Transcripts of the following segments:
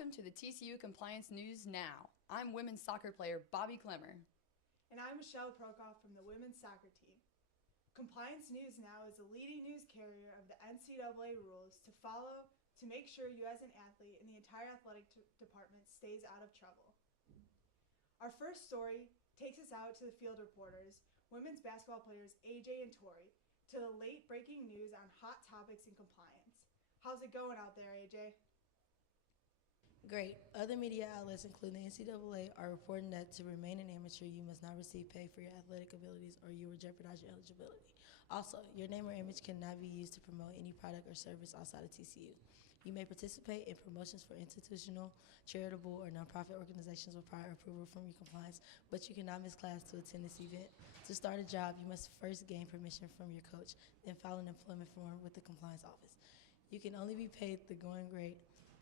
welcome to the TCU Compliance News Now. I'm women's soccer player Bobby Clemmer. And I'm Michelle Prokoff from the women's soccer team. Compliance News Now is a leading news carrier of the NCAA rules to follow to make sure you as an athlete and the entire athletic department stays out of trouble. Our first story takes us out to the field reporters, women's basketball players AJ and Tori, to the late breaking news on hot topics in compliance. How's it going out there, AJ? Great. Other media outlets, including the NCAA, are reporting that to remain an amateur, you must not receive pay for your athletic abilities or you will jeopardize your eligibility. Also, your name or image cannot be used to promote any product or service outside of TCU. You may participate in promotions for institutional, charitable, or nonprofit organizations with prior approval from your compliance, but you cannot miss class to attend this event. To start a job, you must first gain permission from your coach, then file an employment form with the compliance office. You can only be paid the going rate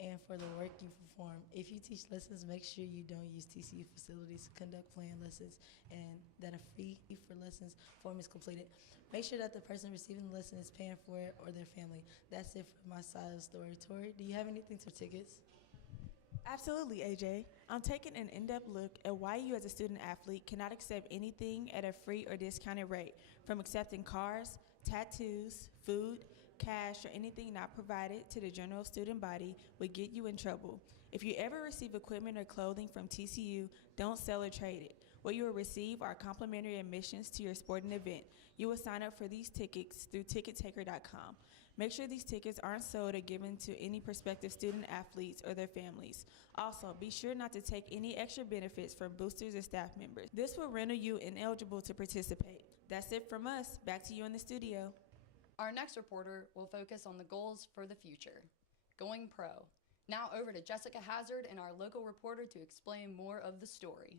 and for the work you perform. If you teach lessons, make sure you don't use TCU facilities to conduct planned lessons and that a fee for lessons form is completed. Make sure that the person receiving the lesson is paying for it or their family. That's it for my side of the story. Tori, do you have anything for tickets? Absolutely, AJ. I'm taking an in-depth look at why you as a student athlete cannot accept anything at a free or discounted rate, from accepting cars, tattoos, food, cash, or anything not provided to the general student body would get you in trouble. If you ever receive equipment or clothing from TCU, don't sell or trade it. What you will receive are complimentary admissions to your sporting event. You will sign up for these tickets through TicketTaker.com. Make sure these tickets aren't sold or given to any prospective student athletes or their families. Also, be sure not to take any extra benefits from boosters or staff members. This will render you ineligible to participate. That's it from us. Back to you in the studio. Our next reporter will focus on the goals for the future, going pro. Now over to Jessica Hazard and our local reporter to explain more of the story.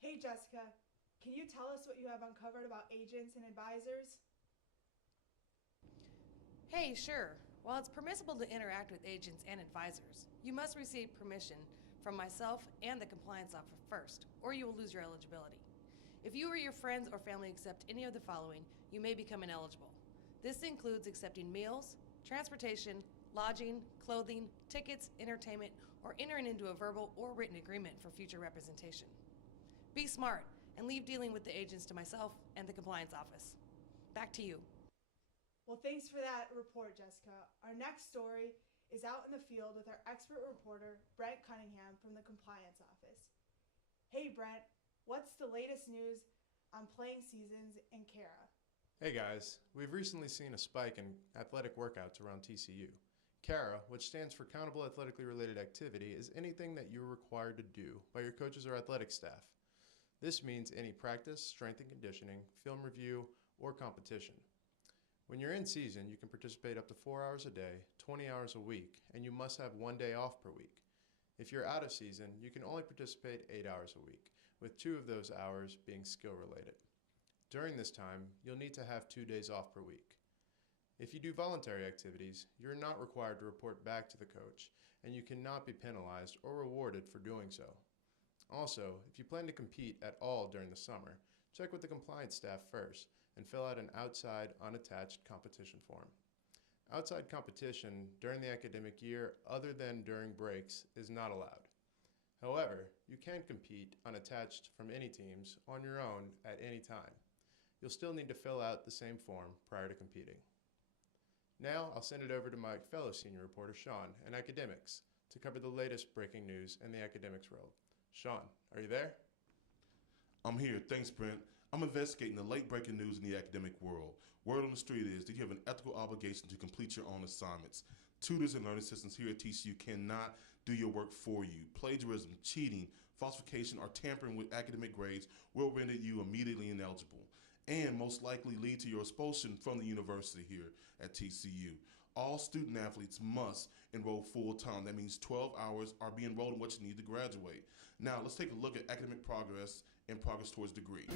Hey Jessica, can you tell us what you have uncovered about agents and advisors? Hey, sure. While it's permissible to interact with agents and advisors, you must receive permission from myself and the compliance officer first, or you will lose your eligibility. If you or your friends or family accept any of the following, you may become ineligible. This includes accepting meals, transportation, lodging, clothing, tickets, entertainment, or entering into a verbal or written agreement for future representation. Be smart and leave dealing with the agents to myself and the compliance office. Back to you. Well, thanks for that report, Jessica. Our next story is out in the field with our expert reporter, Brent Cunningham from the compliance office. Hey, Brent, what's the latest news on playing seasons in CARA? Hey guys, we've recently seen a spike in athletic workouts around TCU. CARA, which stands for Countable Athletically Related Activity, is anything that you're required to do by your coaches or athletic staff. This means any practice, strength and conditioning, film review, or competition. When you're in season, you can participate up to 4 hours a day, 20 hours a week, and you must have 1 day off per week. If you're out of season, you can only participate 8 hours a week, with 2 of those hours being skill related. During this time, you'll need to have 2 days off per week. If you do voluntary activities, you're not required to report back to the coach, and you cannot be penalized or rewarded for doing so. Also, if you plan to compete at all during the summer, check with the compliance staff first and fill out an outside, unattached competition form. Outside competition during the academic year, other than during breaks, is not allowed. However, you can compete unattached from any teams on your own at any time. You'll still need to fill out the same form prior to competing. Now, I'll send it over to my fellow senior reporter, Sean, in academics, to cover the latest breaking news in the academics world. Sean, are you there? I'm here. Thanks, Brent. I'm investigating the late breaking news in the academic world. Word on the street is that you have an ethical obligation to complete your own assignments. Tutors and learning assistants here at TCU cannot do your work for you. Plagiarism, cheating, falsification, or tampering with academic grades will render you immediately ineligible and most likely lead to your expulsion from the university here at TCU. All student athletes must enroll full-time. That means 12 hours or be enrolled in what you need to graduate. Now, let's take a look at academic progress and progress towards degree.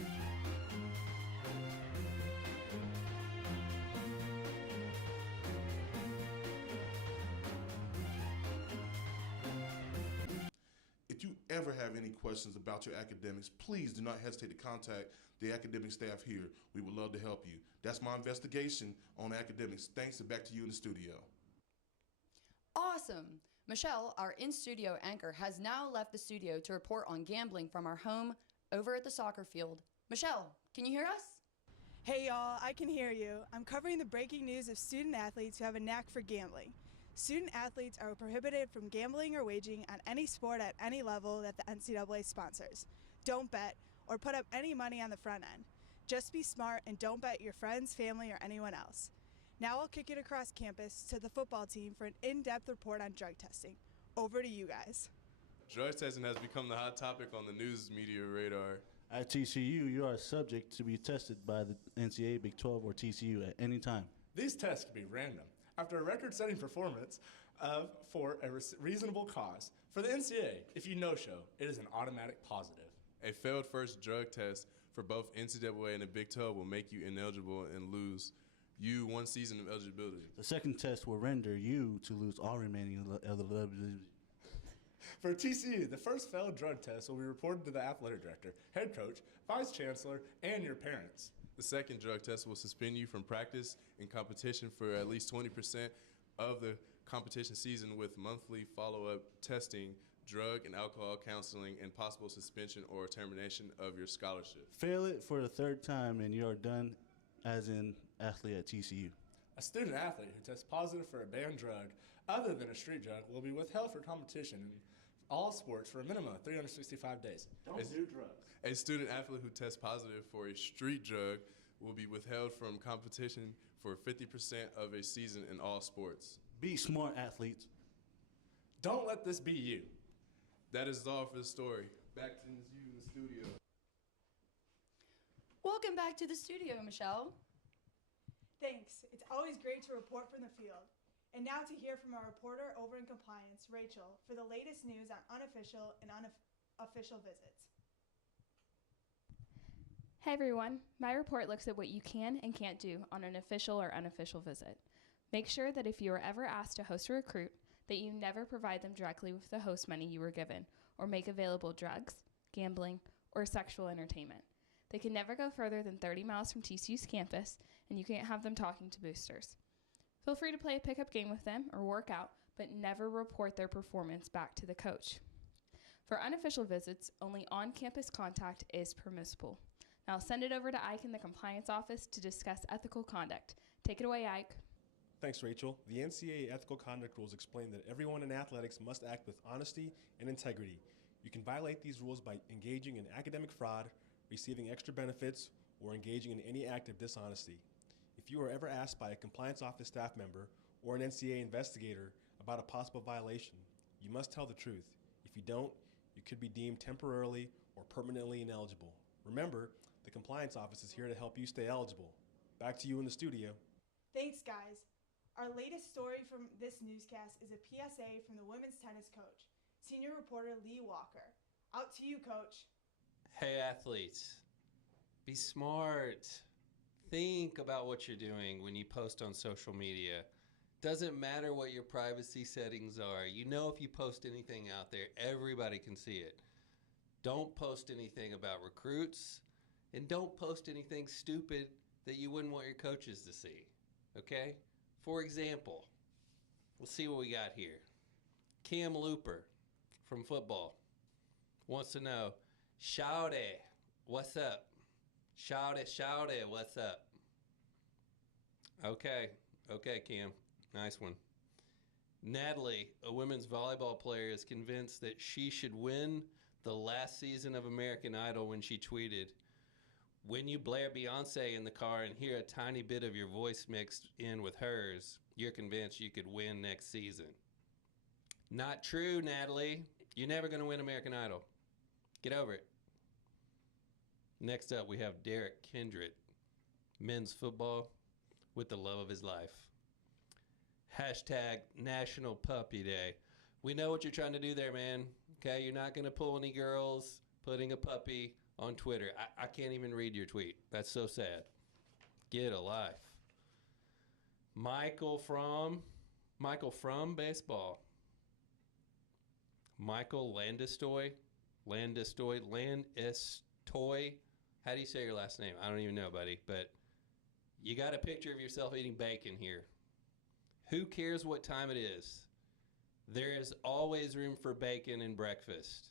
If you ever have any questions about your academics, please do not hesitate to contact the academic staff here. We would love to help you. That's my investigation on academics. Thanks, and back to you in the studio. Awesome! Michelle, our in-studio anchor, has now left the studio to report on gambling from our home over at the soccer field. Michelle, can you hear us? Hey y'all, I can hear you. I'm covering the breaking news of student athletes who have a knack for gambling. Student athletes are prohibited from gambling or wagering on any sport at any level that the NCAA sponsors. Don't bet or put up any money on the front end. Just be smart and don't bet your friends, family, or anyone else. Now I'll kick it across campus to the football team for an in-depth report on drug testing. Over to you guys. Drug testing has become the hot topic on the news media radar. At TCU, you are subject to be tested by the NCAA, Big 12, or TCU at any time. These tests can be random. After a record-setting performance for a reasonable cause, for the NCAA, if you no-show, it is an automatic positive. A failed first drug test for both NCAA and the Big 12 will make you ineligible and lose you 1 season of eligibility. The second test will render you to lose all remaining eligibility. For TCU, the first failed drug test will be reported to the athletic director, head coach, vice chancellor, and your parents. The second drug test will suspend you from practice and competition for at least 20% of the competition season with monthly follow-up testing, drug and alcohol counseling, and possible suspension or termination of your scholarship. Fail it for the third time and you are done as an athlete at TCU. A student athlete who tests positive for a banned drug other than a street drug will be withheld for competition in all sports for a minimum of 365 days. Don't do drugs. A student athlete who tests positive for a street drug will be withheld from competition for 50% of a season in all sports. Be smart, athletes. Don't let this be you. That is all for the story. Back to you in the studio. Welcome back to the studio, Michelle. Thanks. It's always great to report from the field. And now to hear from our reporter over in compliance, Rachel, for the latest news on unofficial and official visits. Hey everyone, my report looks at what you can and can't do on an official or unofficial visit. Make sure that if you are ever asked to host a recruit, that you never provide them directly with the host money you were given, or make available drugs, gambling, or sexual entertainment. They can never go further than 30 miles from TCU's campus, and you can't have them talking to boosters. Feel free to play a pickup game with them or work out, but never report their performance back to the coach. For unofficial visits, only on-campus contact is permissible. Now I'll send it over to Ike in the compliance office to discuss ethical conduct. Take it away, Ike. Thanks, Rachel. The NCAA ethical conduct rules explain that everyone in athletics must act with honesty and integrity. You can violate these rules by engaging in academic fraud, receiving extra benefits, or engaging in any act of dishonesty. If you are ever asked by a compliance office staff member or an NCAA investigator about a possible violation, you must tell the truth. If you don't, you could be deemed temporarily or permanently ineligible. Remember, the compliance office is here to help you stay eligible. Back to you in the studio. Thanks, guys. Our latest story from this newscast is a PSA from the women's tennis coach, senior reporter Lee Walker. Out to you, coach. Hey, athletes. Be smart. Think about what you're doing when you post on social media. Doesn't matter what your privacy settings are. You know, if you post anything out there, everybody can see it. Don't post anything about recruits, and don't post anything stupid that you wouldn't want your coaches to see, okay? For example, we'll see what we got here. Cam Looper from football wants to know, Shawty, what's up? Shawty, what's up? Okay, Cam, nice one. Natalie, a women's volleyball player, is convinced that she should win the last season of American Idol when she tweeted, when you blare Beyonce in the car and hear a tiny bit of your voice mixed in with hers, you're convinced you could win next season. Not true, Natalie. You're never going to win American Idol. Get over it. Next up, we have Derek Kendrick, men's football with the love of his life. Hashtag National Puppy Day. We know what you're trying to do there, man. Okay, you're not going to pull any girls putting a puppy on Twitter. I can't even read your tweet. That's so sad. Get a life. Michael from baseball. Michael Landestoy. How do you say your last name? I don't even know, buddy. But you got a picture of yourself eating bacon here. Who cares what time it is? There is always room for bacon in breakfast.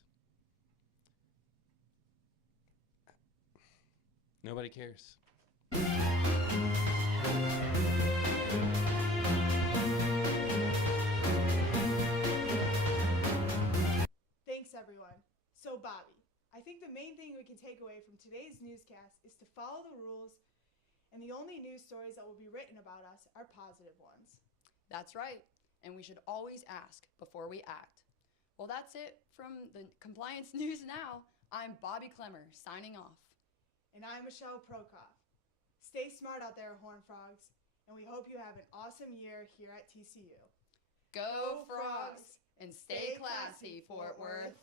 Nobody cares. Thanks, everyone. So, Bobby, I think the main thing we can take away from today's newscast is to follow the rules, and the only news stories that will be written about us are positive ones. That's right, and we should always ask before we act. Well, that's it from the Compliance News Now. I'm Bobby Clemmer, signing off. And I'm Michelle Prokoff. Stay smart out there, Horned Frogs, and we hope you have an awesome year here at TCU. Go Frogs, and stay classy, Fort Worth.